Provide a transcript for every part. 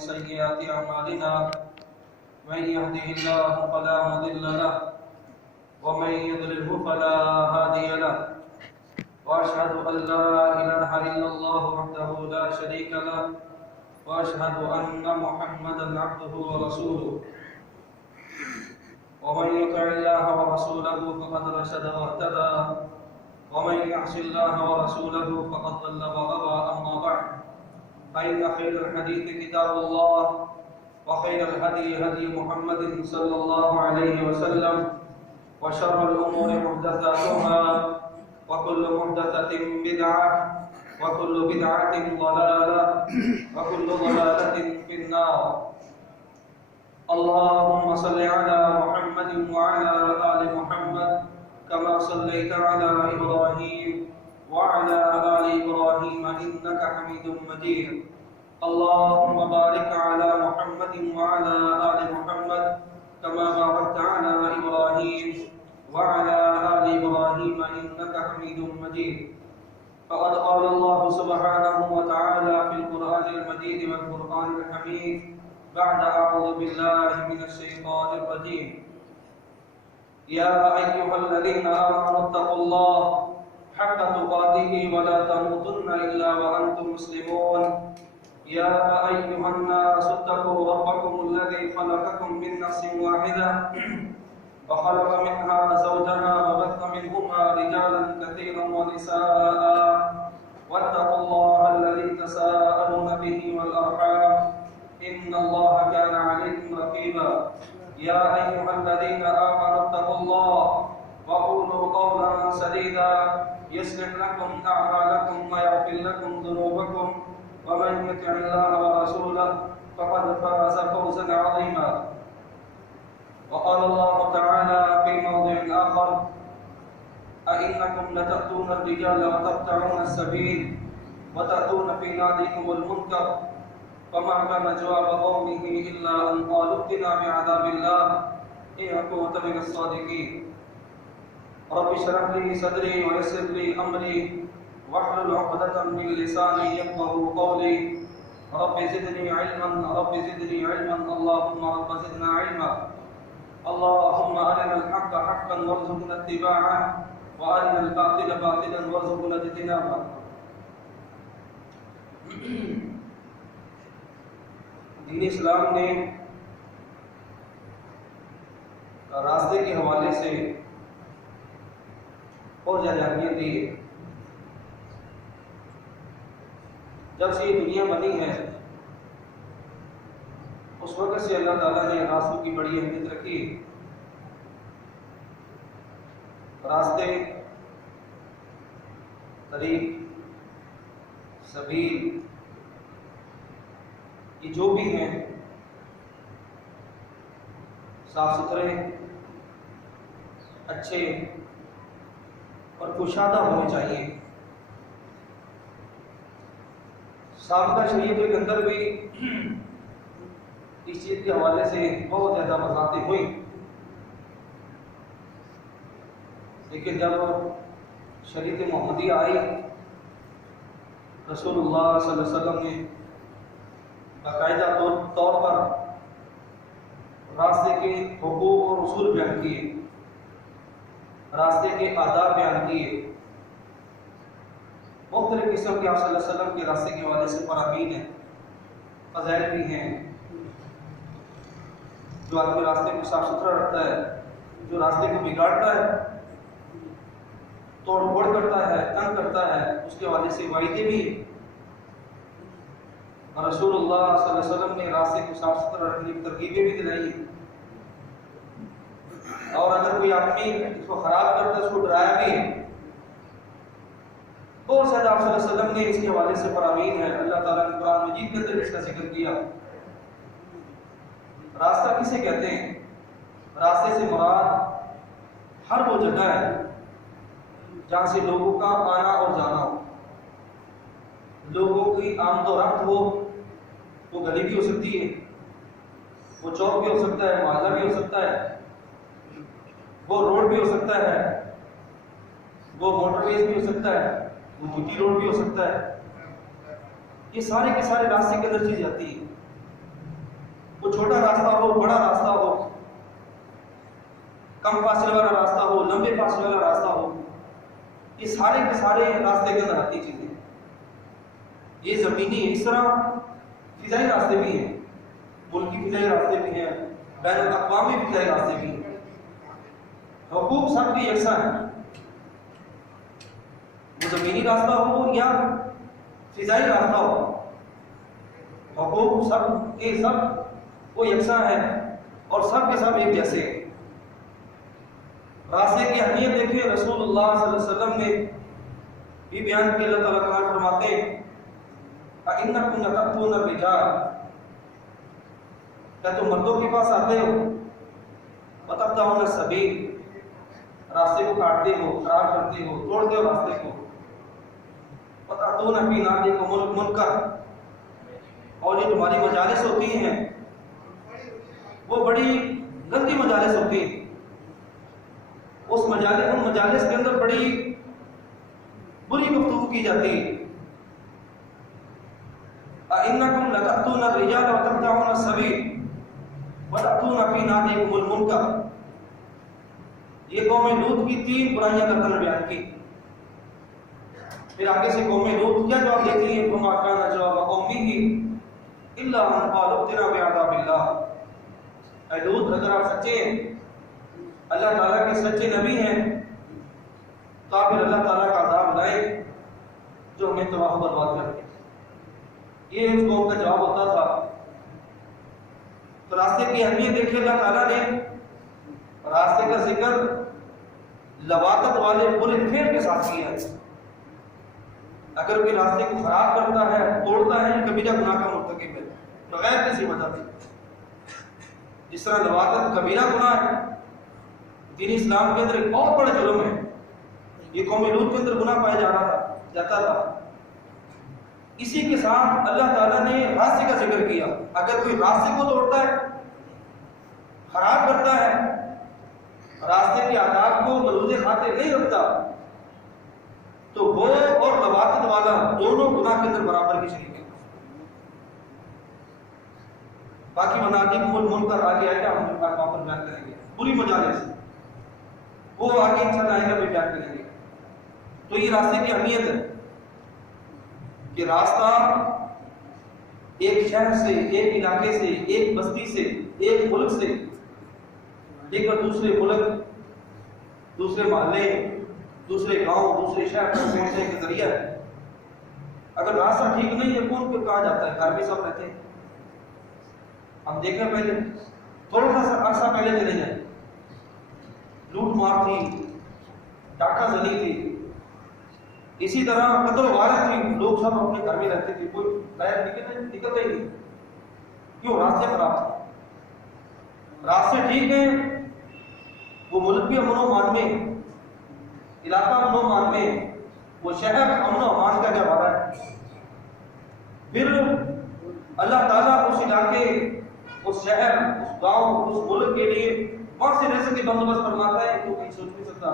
سيئات أعمالنا من يهده الله فلا مضل له ومن يضلله فلا هادي له وأشهد أن لا إله إلا الله وحده لا شريك له وأشهد أن محمدا عبده ورسوله ومن يطع الله ورسوله فقد رشد واهتدى ومن يعص الله ورسوله فقد ضل وغوى. أما بعد فإن خير الحديث كتاب الله وخير الهدي هدي محمد صلى الله عليه وسلم وشر الأمور محدثاتها وكل محدثة بدعة وكل بدعة ضلالة وكل ضلالة في النار. اللهم صل على محمد وعلى آل محمد كما صليت على إبراهيم وعلى آل إبراهيم إنك حميد مجيد. اللهم بارك على محمد وعلى آل محمد كما باركت على إبراهيم وعلى آل إبراهيم إنك حميد مجيد. فقد قال الله سبحانه وتعالى في القرآن المجيد والفرقان الحميد بعد أعوذ بالله من الشيطان الرجيم: يا أيها الذين آمنوا اتقوا الله حق تقاته ولا تموتن إلا وأنتم مسلمون. يا أيها الناس اتقوا ربكم الذي خلقكم من نفس واحدة وخلق منها زوجها وبث منهما رجالا كثيرا ونساء واتقوا الله الذي تساءلون به والأرحام إن الله كان عليكم رقيبا. يا أيها الذين آمنوا اتقوا الله وقولوا قولا سديدا يصلح لكم أعمالكم ويغفر لكم ذنوبكم ومن يطع الله ورسوله فقد فاز فوزا عظيما. وقال الله تعالى في موضع آخر: أئنكم لتأتون الرجال وتقطعون السبيل وتأتون في ناديكم المنكر فما كان جواب قومه إلا أن قالوا ائتنا بعذاب الله إن كنت من الصادقين. رب اشرح لي صدري ويسر لي أمري واحلل عقدة من لساني يفقهوا قولي. رب زدني علما رب زدني علما اللهم رب زدنا علما. اللهم أرنا الحق حقا وارزقنا اتباعه وأرنا الباطل باطلا وارزقنا اجتنابه. دین اسلام نے راستے کے حوالے سے بہت زیادہ اہمیت دی ہے. جب سے یہ دنیا بنی ہے اس وقت سے اللہ تعالیٰ نے راستوں کی بڑی اہمیت رکھی. راستے، طریق، سبیل، یہ جو بھی ہیں صاف ستھرے، اچھے اور کشادہ ہونے چاہیے. سابقہ شریعت کے اندر بھی اس چیز کے حوالے سے بہت زیادہ وضاحتیں ہوئی، لیکن جب شریعت محمدیہ آئی رسول اللہ صلی اللہ علیہ وسلم نے باقاعدہ طور پر راستے کے حقوق اور اصول بیان کیے، راستے کے آداب بیان کیے. مختلف قسم کے آپ صلی اللہ علیہ وسلم کے راستے کے حوالے سے فرامین ہیں، فضائل بھی ہیں. جو آدمی راستے کو صاف ستھرا رکھتا ہے، جو راستے کو بگاڑتا ہے، توڑ پھوڑ کرتا ہے، تنگ کرتا ہے، اس کے حوالے سے وعیدیں بھی ہیں. رسول اللہ صلی اللہ علیہ وسلم نے راستے کو صاف ستھرا رکھنے کی ترغیبیں بھی دلائی ہیں. اور اگر کوئی آدمی اس کو خراب کرتا ہے اس کو ڈرایا بھی ہے. بہت زیادہ آپ صلی اللہ علیہ وسلم نے اس کے حوالے سے فرامین ہے. اللہ تعالیٰ نے قرآن مجید کے اندر اس کا ذکر کیا. راستہ کسے کہتے ہیں؟ راستے سے مراد ہر وہ جگہ ہے جہاں سے لوگوں کا آنا اور جانا ہو، لوگوں کی آمد و رفت ہو. وہ گلی بھی ہو سکتی ہے، وہ چوک بھی ہو سکتا ہے، محلہ بھی ہو سکتا ہے، وہ روڈ بھی ہو سکتا ہے، وہ موٹر ویز بھی ہو سکتا ہے، وہ جوٹی روڈ بھی ہو سکتا ہے. یہ سارے کے سارے راستے کے اندر چیز آتی ہے. وہ چھوٹا راستہ ہو، بڑا راستہ ہو، کم فاصلے والا راستہ ہو، لمبے فاصلے والا راستہ ہو، یہ سارے کے سارے راستے کے اندر آتی چیزیں، یہ زمینی ہے۔ اس طرح فضائی راستے بھی ہیں، ملکی فضائی راستے بھی ہیں، بین الاقوامی فضائی راستے بھی ہیں۔ حقوق سب کے یکساں ہیں، وہ زمینی راستہ ہو یا فضائی راستہ ہو، حقوق سب کے سب وہ یکساں ہیں اور سب کے سب ایک جیسے ہیں۔ راستے کی اہمیت دیکھیں، رسول اللہ صلی اللہ علیہ وسلم نے بھی بیان کی۔ اللہ تعالیٰ قرآن فرماتے ہیں اِنَّكُمْ لَتَأْتُونَ الرِّجَالَ، کیا تم مردوں کے پاس آتے ہو، وَتَقْطَعُونَ السَّبِيلَ، راستے کو کاٹتے ہو، خراب کرتے ہو، توڑتے ہو راستے کو، وَتَأْتُونَ فِي نَادِيكُمُ الْمُنكَرَ، اور یہ تمہاری مجالس ہوتی ہیں وہ بڑی گندی مجالس ہوتی ہیں، ان مجالس کے اندر بڑی بری گفتگو کی جاتی ہے۔ اِنَّكُمْ لَتَأْتُونَ الرِّجَالَ وَتَقْطَعُونَ السَّبِيلَ وَتَأْتُونَ فِي نَادِيكُمُ الْمُنكَرَ، یہ قوم لوط کی 3 برائیاں اللہ تعالیٰ نے بیان کی۔ پھر آگے سے قوم لوط کیا جواب دیتی ہے، فَمَا كَانَ جَوَابَ قَوْمِهِ إِلَّا أَنْ قَالُوا ائْتِنَا بِعَذَابِ اللَّهِ، اے لوط اگر آپ سچے ہیں، اللہ تعالیٰ کے سچے نبی ہیں، تو آپ پھر اللہ تعالیٰ کا عذاب لائیں جو ہمیں تباہ و برباد کر دے۔ یہ اس قوم کا جواب ہوتا تھا۔ تو راستے کی اہمیت دیکھیں، اللہ تعالیٰ نے راستے کا ذکر لواقت والے برے فعل کے ساتھ کیا ہے۔ اگر کوئی راستے کو خراب کرتا ہے، توڑتا ہے، یہ کبیرہ گناہ کا مرتکب ہے بغیر کسی وجہ سے۔ جس طرح لواقت کبیرہ گناہ ہے، دین اسلام کے اندر ایک بہت بڑا جرم ہے، یہ قوم لوط کے اندر گناہ پایا جاتا تھا۔ اسی کے ساتھ اللہ تعالیٰ نے راستے کا ذکر کیا۔ اگر کوئی راستے کو توڑتا ہے، خراب کرتا ہے، راستے کے آداب کو ملحوظ خاطر نہیں رکھتا، تو وہ اور لواقت والا دونوں گناہ کے اندر برابر کی شریک ہے۔ باقی منادیکم المنکر آگے آئے گا، ہم وہاں پر بیان کریں گے، بری مجالس وہ آگے انشاءاللہ آئے گا بھی بیان کریں گے۔ تو یہ راستے کی اہمیت ہے کہ راستہ ایک شہر سے، ایک علاقے سے، ایک بستی سے، ایک ملک سے لے کر دوسرے ملک، دوسرے محلے، دوسرے گاؤں، دوسرے شہر تک پہنچنے کا ذریعہ ہے۔ اگر راستہ ٹھیک نہیں ہے، کون پہ کہاں جاتا ہے؟ گھر میں سب رہتے ہیں۔ ہم دیکھیں پہلے تھوڑا سا عرصہ پہلے چلے جائیں، لوٹ مار تھی، ڈاکہ زنی تھی، اسی طرح قتل و غارت تھی، لوگ سب اپنے گھر میں رہتے تھے، کوئی باہر نکلتا ہی نہیں۔ کیوں؟ راستے خراب تھے۔ راستے ٹھیک ہیں، وہ ملک بھی امن و امان میں، علاقہ امن و امان میں، وہ شہر امن و امان کا گہوارہ ہے۔ پھر اللہ تعالیٰ اس علاقے، اس شہر، اس گاؤں، اس ملک کے لیے وہاں سے رزق کی بندوبست فرماتا ہے، تو کہیں سوچ نہیں سکتا۔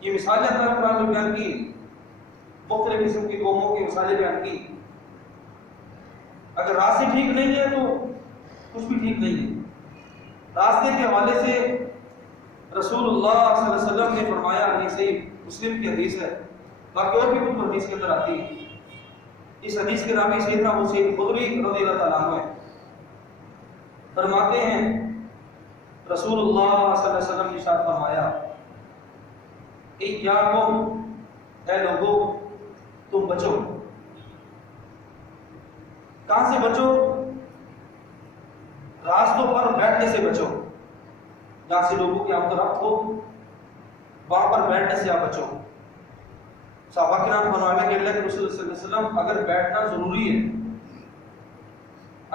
یہ مثالیں اللہ قرآن میں بیان کی، مختلف قسم کی قوموں کی مثالیں بیان کی۔ اگر راستے ٹھیک نہیں ہے تو کچھ بھی ٹھیک نہیں ہے۔ راستے کے حوالے سے رسول اللہ صلی اللہ علیہ وسلم نے فرمایا، حدیث صحیح مسلم کی حدیث ہے، باقی اور بھی کچھ حدیث کے اندر آتی ہے۔ اس حدیث کے راوی سیدنا ابو سعید خدری رضی اللہ تعالیٰ عنہ ہے، فرماتے ہیں رسول اللہ صلی اللہ علیہ وسلم نے ارشاد فرمایا، ایاکم، اے لوگوں تم بچو۔ کہاں سے بچو؟ راستوں پر بیٹھنے سے بچو، جہاں سے لوگوں کی آمد و رفت ہو وہاں پر بیٹھنے سے آپ بچو۔ صحابہ کرام فرمانے کے اللہ کے رسول صلی اللہ علیہ وسلم، اگر بیٹھنا ضروری ہے،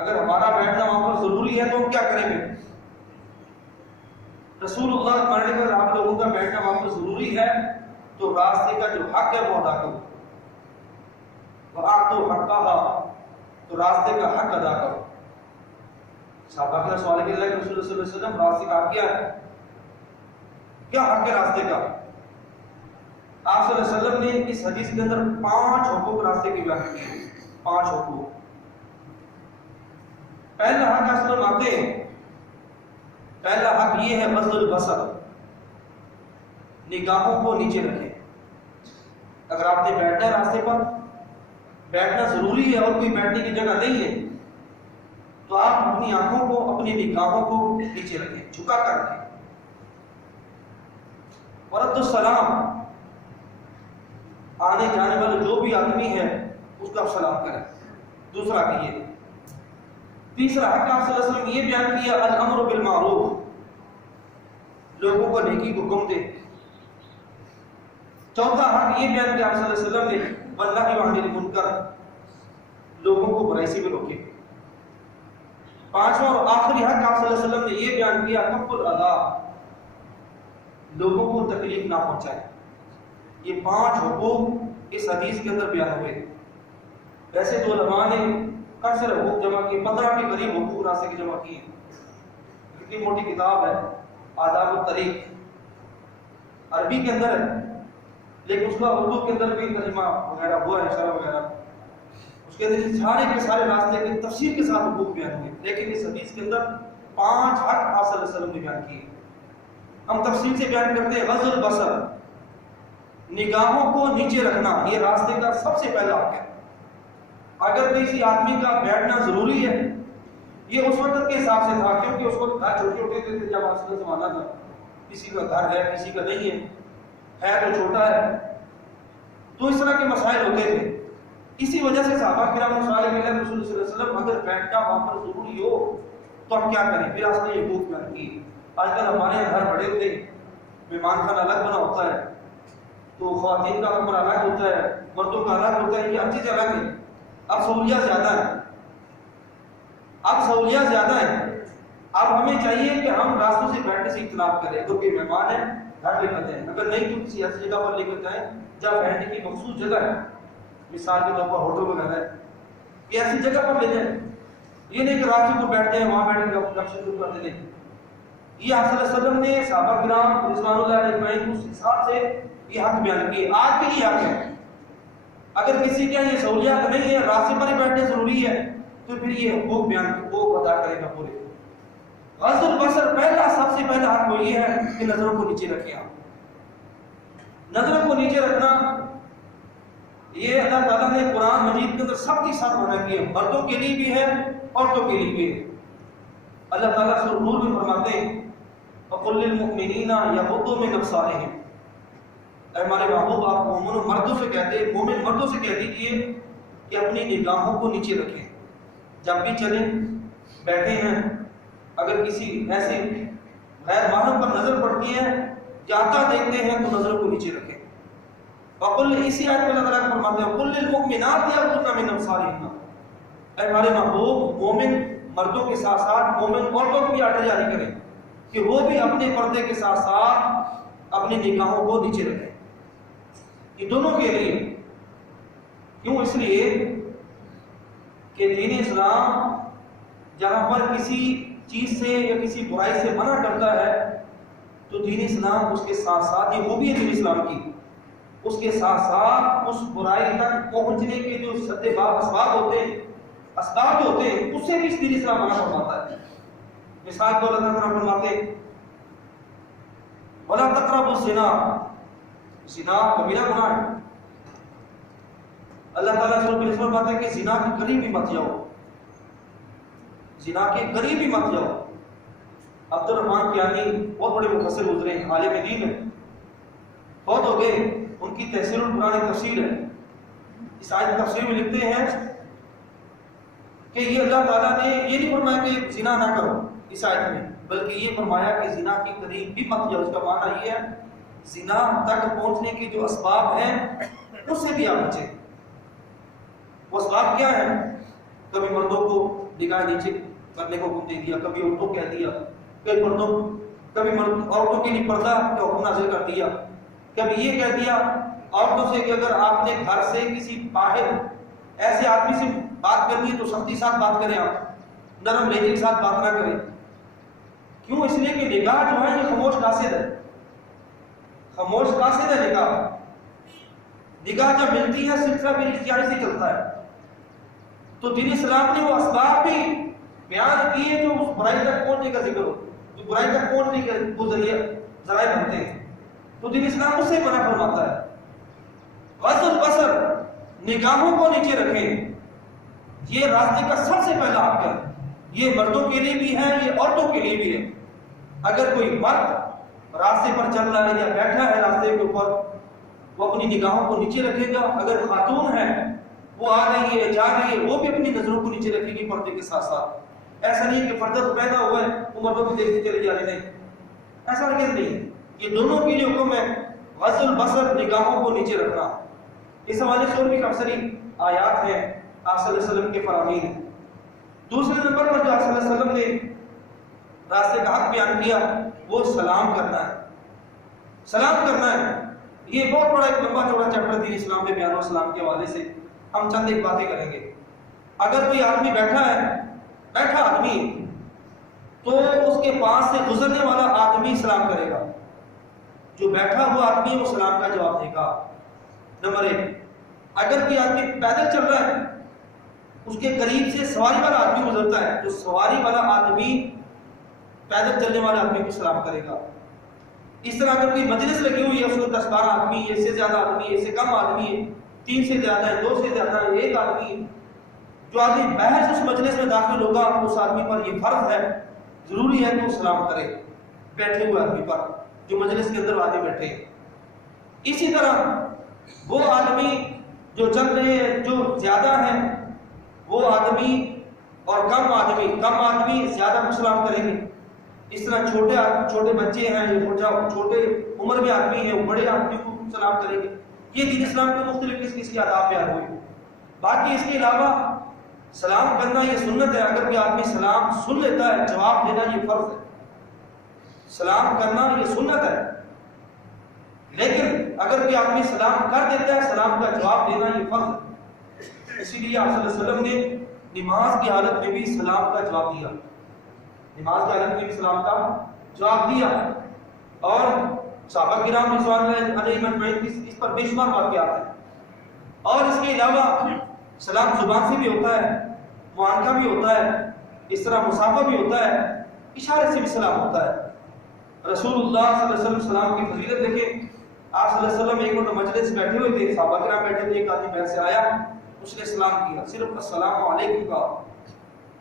اگر ہمارا بیٹھنا وہاں پر ضروری ہے تو ہم کیا کریں گے؟ رسول اللہ فرمانے پر آپ لوگوں کا بیٹھنا وہاں پر ضروری ہے تو راستے کا جو حق ہے وہ ادا کرو، وَآتُوا حَقَّهَا، تو راستے کا حق ادا کرو۔ صحابہ کا سوال ہے کہ اللہ کے رسول صلی اللہ علیہ وسلم، راستے کا حق کیا ہے؟ کیا حق ہے راستے کا؟ آپ صلی اللہ علیہ وسلم نے اس حدیث کے اندر 5 حقوق راستے کی بیان کی ہیں۔ 5 حقوق۔ پہلا حق اصل آتے ہیں، پہلا حق یہ ہے بذل البصر، نگاہوں کو نیچے رکھیں۔ اگر آپ نے بیٹھنا ہے راستے پر، بیٹھنا ضروری ہے اور کوئی بیٹھنے کی جگہ نہیں ہے، تو آپ اپنی آنکھوں کو، اپنی نگاہوں کو نیچے رکھیں، جھکا کر رکھیں۔ ورد السلام، آنے جانے والا جو بھی آدمی ہے اس کا سلام کریں، دوسرا کہیے۔ تیسرا حق آپ صلی اللہ علیہ وسلم یہ بیان کیا الامر بالمعروف، لوگوں کو نیکی کو حکم دے۔ چوتھا حق یہ بیان کیا آپ صلی اللہ علیہ وسلم نے والنہی عن المنکر، لوگوں کو برائی سے بھی روکے۔ پانچواں اور آخری حق آپ صلی اللہ علیہ وسلم نے یہ بیان کیا کف الاذی، لوگوں کو تکلیف نہ پہنچائے۔ یہ 5 حقوق اس حدیث کے اندر بیان ہوئے۔ ویسے تو علماء نے اکثر حقوق جمع کیے، 15 کے قریب حقوق راستے کے جمع کیے۔ کتنی موٹی کتاب ہے آداب الطریق، عربی کے اندر ہے لیکن اس کا اردو کے اندر بھی ترجمہ وغیرہ ہوا ہے، شرح وغیرہ، اس کے اندر سارے کے سارے راستے کے تفصیل کے ساتھ حقوق بیان ہوئے، لیکن اس حدیث کے اندر 5 حق آپ صلی اللہ علیہ وسلم نے بیان کیے۔ ہم تفصیل سے بیان کرتے ہیں۔ غض البصر، نگاہوں کو نیچے رکھنا، یہ راستے کا سب سے پہلا حق ہے۔ اگر کسی آدمی کا بیٹھنا ضروری ہے، یہ اس وقت کے حساب سے تھا کیونکہ اس وقت گھر چھوٹے چھوٹے تھے جب آپ کا زمانہ تھا، کسی کا گھر ہے کسی کا نہیں ہے تو چھوٹا ہے، تو اس طرح کے مسائل ہوتے تھے۔ اسی وجہ سے صحابہ کرام صالح علیہ رسول صلی اللہ علیہ وسلم اگر بیٹھنا وہاں پر ضروری ہو تو ہم کیا کریں؟ پھر آپ نے یہ حقوق بیان کی۔ آج کل ہمارے گھر بڑے ہوتے، مہمان خانہ الگ بنا ہوتا ہے، تو خواتین کا کمرہ الگ ہوتا ہے، مردوں کا الگ ہوتا ہے، یہ ہر چیز الگ ہے۔ اب سہولیات زیادہ ہیں، اب سہولیات زیادہ ہیں۔ اب ہمیں چاہیے کہ ہم راستوں سے بیٹھنے سے اجتناب کریں، کیونکہ مہمان ہیں گھر لے کر جائیں، اگر نہیں تو کسی ایسی جگہ پر لے کر جائیں جہاں بیٹھنے کی مخصوص جگہ ہے، مثال کے طور پر ہوٹل وغیرہ ہے، یہ ایسی جگہ پر لے جائیں۔ یہ نہیں کہ راستے کو بیٹھ جائیں وہاں بیٹھ کے گپ شپ کر دیں۔ یہ آپ صلی اللہ علیہ وسلم نے صحابہ کرام رضوان اللہ علیہ اجمعین اس حساب سے یہ حق بیان کیے۔ آج بھی یہ حق ہے، اگر کسی کے یہ سہولیات نہیں ہے، راستے پر ہی بیٹھنے ضروری ہے، تو پھر یہ حقوق بیان کو ادا کرے گا پورے۔ غض البصر، پہلا سب سے پہلا حق وہ یہ ہے کہ نظروں کو نیچے رکھیں۔ آپ نظروں کو نیچے رکھنا، یہ اللہ تعالیٰ نے قرآن مجید کے اندر سب کے ساتھ منع کیا، مردوں کے لیے بھی ہے عورتوں کے لیے بھی ہے۔ اللہ تعالیٰ سورۃ نور میں فرماتے ہیں وَقُلْ لِلْمُؤْمِنِينَ يَغُضُّوا مِنْ أَبْصَارِهِمْ، اے ہمارے محبوب آپ مومن مردوں سے کہتے ہیں، مومن مردوں سے کہہ دیجئے کہ اپنی نگاہوں کو نیچے رکھیں۔ جب بھی چلیں، بیٹھے ہیں، اگر کسی ایسے غیر محرم پر نظر پڑتی ہے، جاتا دیکھتے ہیں تو نظروں کو نیچے رکھیں۔ وَقُلْ، اسی آیت میں اللہ تعالیٰ فرماتے ہیں قُلْ لِلْمُؤْمِنَاتِ يَغْضُضْنَ مِنْ أَبْصَارِهِنَّ، اے ہمارے محبوب مومن مردوں کے ساتھ ساتھ مومن عورتوں کو بھی آرڈر جاری کریں کہ وہ بھی اپنے پردے کے ساتھ ساتھ اپنی نگاہوں کو نیچے رکھیں۔ یہ دونوں کے لیے، کیوں؟ اس لیے کہ دین اسلام جہاں پر کسی چیز سے یا کسی برائی سے منع کرتا ہے تو دین اسلام اس کے ساتھ ساتھ، یہ خوبی ہے دین اسلام کی، اس کے ساتھ ساتھ اس برائی تک پہنچنے کے جو اسباب ہوتے ہیں، اسباب جو ہوتے ہیں، اس سے بھی دین اسلام منع فرماتا ہے۔ مثال کو اللہ تعالیٰ فرماتے ہیں وَلَا تَقْرَبُوا الزِّنَا، زنا کبیرہ گناہ ہے۔ اللہ تعالیٰ سورۃ النساء میں فرماتا ہے کہ زنا کے قریب ہی مت جاؤ، زنا کے قریب ہی مت جاؤ۔ عبد الرحمن کیانی بہت بڑے مفسر گزرے ہیں، عالم دین ہے، بہت ہو گئے، ان کی تفسیر القرآن تفسیر ہے، اس آیت تفسیر میں لکھتے ہیں کہ یہ اللہ تعالیٰ نے یہ نہیں فرمایا کہ زنا نہ کرو اس آیت میں، بلکہ یہ فرمایا کہ زنا کے قریب بھی مت جاؤ۔ اس کا معنی یہ ہے زنا تک پہنچنے کے جو اسباب ہیں اس سے بھی آپ بچیں۔ وہ اسباب کیا ہیں؟ کبھی مردوں کو نگاہ نیچے کرنے کو حکم دے دیا، کبھی عورتوں کو کہہ دیا، کبھی عورتوں کے لیے پردہ کا حکم نازل کر دیا، کبھی یہ کہہ دیا عورتوں سے کہ اگر آپ نے گھر سے کسی باہر ایسے آدمی سے بات کرنی ہے تو سختی ساتھ بات کریں، آپ نرم لہجے کے ساتھ بات نہ کریں۔ کیوں؟ اس لیے کہ نگاہ جو ہے یہ خاموش قاصد ہے، خاموش قاصد ہے نگاہ۔ نگاہ جب ملتی ہے سلسلہ بھی ارتجاعی سے چلتا ہے۔ تو دین اسلام نے وہ اسباب بھی بیان پہنچنے کا ذکر ہو، جو برائی تک پہنچنے کے وہ ذرائع بنتے ہیں، تو دین اسلام اس سے منع فرماتا ہے۔ غض البصر، نگاہوں کو نیچے رکھیں، یہ راستے کا سب سے پہلا حق ہے۔ یہ مردوں کے لیے بھی ہے، یہ عورتوں کے لیے بھی ہے۔ اگر کوئی مرد راستے پر چل رہا ہے یا بیٹھا ہے راستے کے اوپر، وہ اپنی نگاہوں کو نیچے رکھے گا۔ اگر خاتون ہے وہ آ رہی ہے جا رہی ہے، وہ بھی اپنی نظروں کو نیچے رکھے گی پردے کے ساتھ ساتھ۔ ایسا نہیں کہ پردہ تو پیدا ہوا ہے وہ مردوں کو دیکھتے چلے جا رہے ہیں، ایسا ہرگز نہیں ہے۔ یہ دونوں کے لیے حکم ہے، غض البصر، نگاہوں کو نیچے رکھنا۔ اس حوالے سے اور بھی کافی ساری آیات ہیں آپ صلی اللہ علیہ وسلم کے فرامین ہیں۔ دوسرے نمبر پر جو آپ صلی اللہ علیہ وسلم نے راستے کا حق بیان کیا وہ سلام کرنا ہے۔ سلام کرنا ہے، یہ بہت بڑا ایک لمبا چوڑا چیپٹر دین اسلام میں بیان و سلام کے حوالے سے ہم چند ایک باتیں کریں گے۔ اگر کوئی آدمی بیٹھا آدمی تو اس کے پاس سے گزرنے والا آدمی سلام کرے گا، جو بیٹھا ہوا آدمی وہ سلام کا جواب دے گا۔ نمبر 1، اگر کوئی آدمی پیدل چل رہا ہے، اس کے قریب سے سواری والا آدمی گزرتا ہے، تو سواری والا آدمی پیدل چلنے والے آدمی کو سلام کرے گا۔ اس طرح اگر کوئی مجلس لگی ہوئی ہے، اس میں 10-12 آدمی، اس سے زیادہ آدمی ہے، اس سے کم آدمی ہے، 3 سے زیادہ ہے، 2 سے زیادہ ہے، 1 آدمی ہے، جو آدمی محض اس مجلس میں داخل ہوگا اس آدمی پر یہ فرض ہے، ضروری ہے کہ وہ سلام کرے بیٹھے ہوئے آدمی پر، جو مجلس کے اندر آدمی بیٹھے ہیں۔ اسی طرح وہ آدمی جو چل رہے ہیں، جو زیادہ ہیں، وہ آدمی اور کم آدمی زیادہ کو سلام کریں گے۔ اس طرح چھوٹے بچے ہیں، چھوٹے عمر میں آدمی ہیں، وہ بڑے آدمی کو سلام کریں گے۔ یہ دین اسلام کے مختلف قسم کے آداب بیان ہوئے۔ باقی اس کے علاوہ سلام کرنا یہ سنت ہے۔ اگر کوئی آدمی سلام سن لیتا ہے، جواب دینا یہ فرض ہے۔ سلام کرنا یہ سنت ہے، لیکن اگر کوئی آدمی سلام کر دیتا ہے، سلام کا جواب دینا یہ فرض ہے۔ اسی لیے آپ صلی اللہ علیہ وسلم نے نماز کی حالت میں بھی سلام کا جواب دیا، نماز کی حالت میں بھی سلام کا جواب دیا، اور صحابہ کرام رضوان اللہ علیہم اجمعین اس پر بے شمار واقعات ہیں۔ اور اس کے علاوہ سلام زبان سے بھی ہوتا ہے، معانقہ بھی ہوتا ہے، اس طرح مصافحہ بھی ہوتا ہے، اشارے سے بھی سلام ہوتا ہے۔ رسول اللہ صلی اللہ علیہ وسلم سلام کی فضیلت دیکھیں۔ آپ صلی اللہ علیہ وسلم ایک مرتبہ مجلس بیٹھے ہوئے تھے، صحابہ کرام بیٹھے تھے، ایک آدمی باہر سے آیا، اس نے سلام کیا، صرف السلام علیکم کہا۔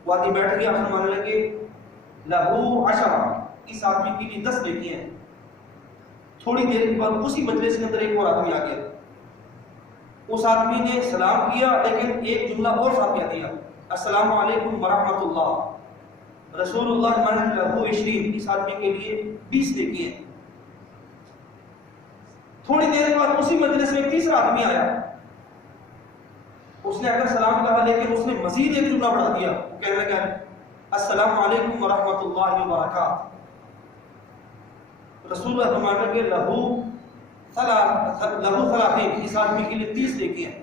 وہ آدمی بیٹھ گیا، فرمانے لگے لہو عشرہ، اس آدمی کے لیے 10 نیکیاں ہیں۔ تھوڑی دیر کے بعد اسی مجلس کے اندر ایک اور آدمی آ گیا، اس آدمی نے سلام کیا لیکن ایک جملہ اور ساتھ کہہ دیا، السلام علیکم ورحمۃ اللہ۔ رسول اللہ نے لہو 20، اس آدمی کے لیے 20 نیکیاں ہیں۔ تھوڑی دیر کے بعد اسی مجلس میں ایک تیسرا آدمی آیا، اس نے اگر سلام کہا لیکن اس نے مزید ایک جملہ بڑھا دیا، کہنے لگا السلام علیکم ورحمۃ اللہ وبرکاتہ۔ رسول اللہ فرمانے کے لہو 30، اس آدمی کے لیے 30 نیکیاں ہیں۔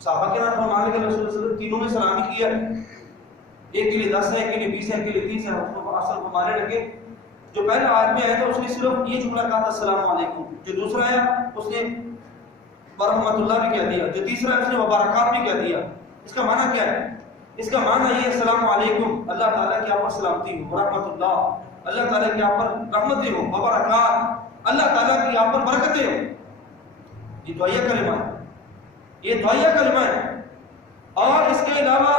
صحابہ کے نام فرمانے کے رسول اللہ صلی اللہ علیہ وسلم تینوں نے سلام ہی کیا، ایک کے لیے 10 ہے، ایک کے لیے 20 ہے، ایک کے لیے 30 ہے۔ اصل فرمانے لگے جو پہلا آدمی آیا تھا اس نے صرف یہ جملہ کہا تھا السلام علیکم، جو دوسرا آیا اس نے ورحمۃ اللہ بھی کہہ دیا، جو تیسرا اس نے وبرکات بھی کہہ دیا۔ اس کا معنی کیا ہے؟ اس کا معنی یہ السلام علیکم، اللہ تعالیٰ کی آپ پر سلامتی ہو، ورحمۃ اللہ، اللہ تعالیٰ کی آپ پر رحمتیں ہوں، وبرکات، اللہ تعالیٰ کی آپ پر برکتیں ہوں۔ یہ دعائیہ کلمہ ہے، یہ دعائیہ کلمہ ہے۔ اور اس کے علاوہ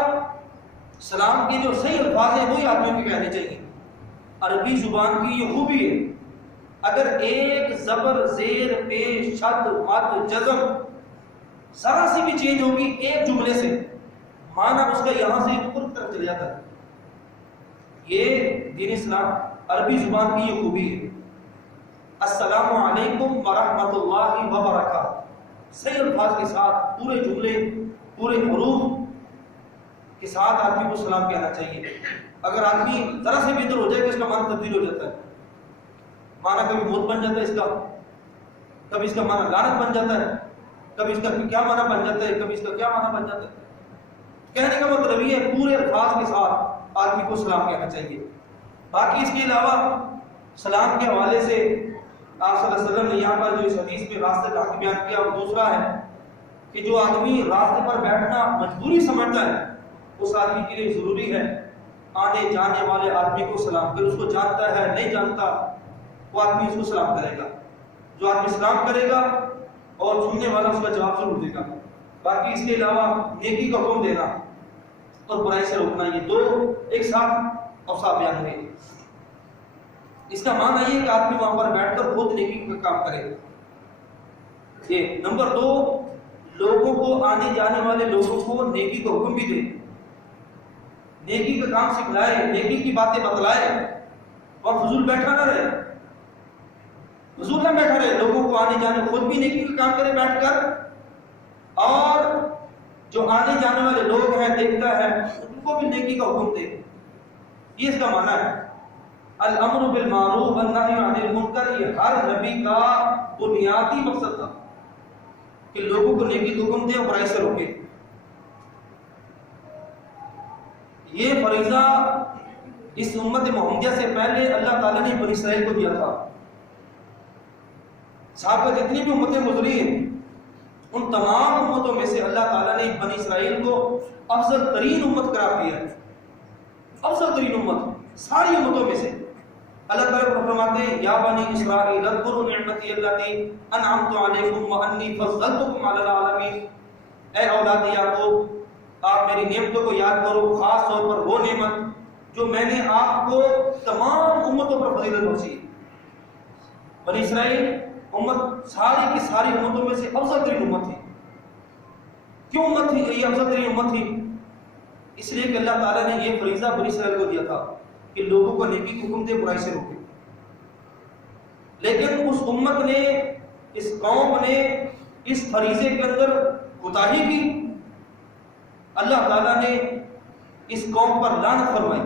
سلام کے جو صحیح الفاظ ہیں وہی آدمیوں کے کہنے چاہیے۔ عربی زبان کی یہ خوبی ہے، اگر ایک زبر، زیر، پیش، شد، مد، جزم ذرا سی بھی چینج ہوگی ایک جملے سے، معنی اس کا یہاں سے اوپر کی طرف چل جاتا ہے۔ یہ دین اسلام عربی زبان کی یہ خوبی ہے۔ السلام علیکم ورحمۃ اللہ وبرکاتہ، صحیح الفاظ کے ساتھ، پورے جملے، پورے حروف کے ساتھ آدمی کو سلام کہنا چاہیے۔ اگر آدمی ذرا سے بھی ادھر ہو جائے تو اس کا معنی تبدیل ہو جاتا ہے، معنی کبھی موت بن جاتا ہے اس کا، کبھی اس کا معنی لعنت بن جاتا ہے، کبھی اس کا کیا معنی بن جاتا ہے، کبھی اس کا کیا معنی بن جاتا ہے۔ کہنے کا مطلب یہ ہے پورے الفاظ کے ساتھ آدمی کو سلام کہنا چاہیے۔ باقی اس کے علاوہ سلام کے حوالے سے آپ صلی اللہ علیہ وسلم نے یہاں پر جو اس حدیث میں راستے کا حق بیان کیا وہ دوسرا ہے کہ جو آدمی راستے پر بیٹھنا مجبوری سمجھتا ہے اس آدمی کے لیے ضروری ہے آنے جانے والے آدمی کو سلام کرے، اس کو جانتا ہے نہیں جانتا وہ آدمی اس کو سلام کرے گا، جو آدمی سلام کرے گا اور سننے والا اس کا جواب ضرور دے گا۔ باقی اس کے علاوہ نیکی کا حکم دینا اور برائی سے روکنا، یہ دو ایک ساتھ اوصاف بیان ہوئے۔ اس کا معنی یہ کہ آدمی وہاں پر بیٹھ کر خود نیکی کا کام کرے۔ یہ نمبر 2، لوگوں کو، آنے جانے والے لوگوں کو نیکی کا حکم بھی دے، نیکی کا کام سکھلائے، نیکی کی باتیں بتلائے اور فضول بیٹھا نہ رہے، فضول نہ بیٹھا رہے، لوگوں کو آنے جانے، خود بھی نیکی کا کام کرے بیٹھ کر، اور جو آنے جانے والے لوگ ہیں دیکھتا ہے ان کو بھی نیکی کا حکم دے۔ یہ اس کا معنی ہے۔ الامر بالمعروف والنہی عن المنکر، یہ ہر نبی کا بنیادی مقصد تھا کہ لوگوں کو نیکی کا حکم دے اور برائی سے روکے۔ یہ فریضہ اس امت محمدیہ سے پہلے اللہ تعالیٰ نے بنی اسرائیل کو دیا تھا۔ صحابہ جتنی بھی امتیں گزری ہیں ان تمام امتوں میں سے اللہ تعالیٰ نے بنی اسرائیل کو افضل ترین امت قرار دیا ہے، افضل ترین امت ساری امتوں میں سے۔ اللہ تعالیٰ فرماتے ہیں یا بنی اسرائیل اذکروا نعمتی التی انعمت علیکم وانی فضلتکم علی العالمین، اے اولاد یعقوب آپ میری نعمتوں کو یاد کرو، خاص طور پر وہ نعمت جو میں نے آپ کو تمام امتوں پر فضیلت بخشی۔ بنی اسرائیل امت ساری کی ساری امتوں میں سے افضل ترین امت تھی۔ کیوں امت تھی یہ افضل ترین امت تھی؟ اس لیے کہ اللہ تعالیٰ نے یہ فریضہ بنی اسرائیل کو دیا تھا کہ لوگوں کو نیکی کا حکم دے، برائی سے روکے۔ لیکن اس امت نے، اس قوم نے اس فریضے کے اندر کوتاہی کی، اللہ تعالیٰ نے اس قوم پر لعنت فرمائی۔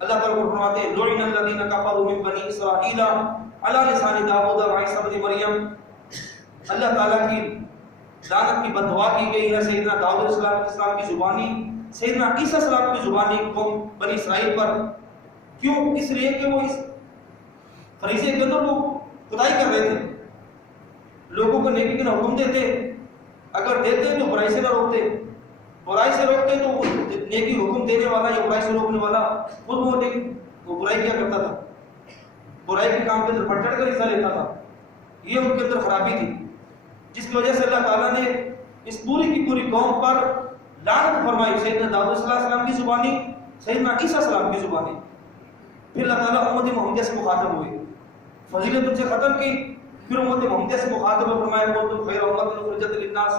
اللہ تعالیٰ کو فرماتے ہیں لعن الذین کفروا من بنی اسرائیل علی لسان داؤد و عیسی ابن مریم، اللہ تعالیٰ کی لعنت کی بددعا کی گئی ہے سیدنا داؤد علیہ السلام کی زبانی، سیدنا عیسیٰ علیہ السلام کی زبانی قوم بنی اسرائیل پر۔ کیوں؟ اس لیے کہ وہ اس فریضے کے اندر وہ خدائی کر رہے تھے، لوگوں کو نیکی کا حکم دیتے، اگر دیتے تو برائی سے نہ روکتے، برائی سے روکتے تو نیکی حکم دینے والا یا برائی سے روکنے والا خود وہ برائی کیا کرتا تھا، برائی کے کام کے اندر بڑھ چڑھ کر حصہ لیتا تھا۔ یہ ان کے اندر خرابی تھی جس کی وجہ سے اللہ تعالیٰ نے اس پوری کی پوری قوم پر لعنت فرمائی، سیدنا داؤد علیہ السلام کی زبانی، سیدنا عیسیٰ علیہ السلام کی زبانی۔ پھر اللہ تعالیٰ امت محمدیہ سے مخاطب ہوئے، فضیلت ان سے ختم کی، پھر امت محمدیہ سے مخاطب ہوئے، فرمایا کنتم خیر امۃ اخرجت للناس،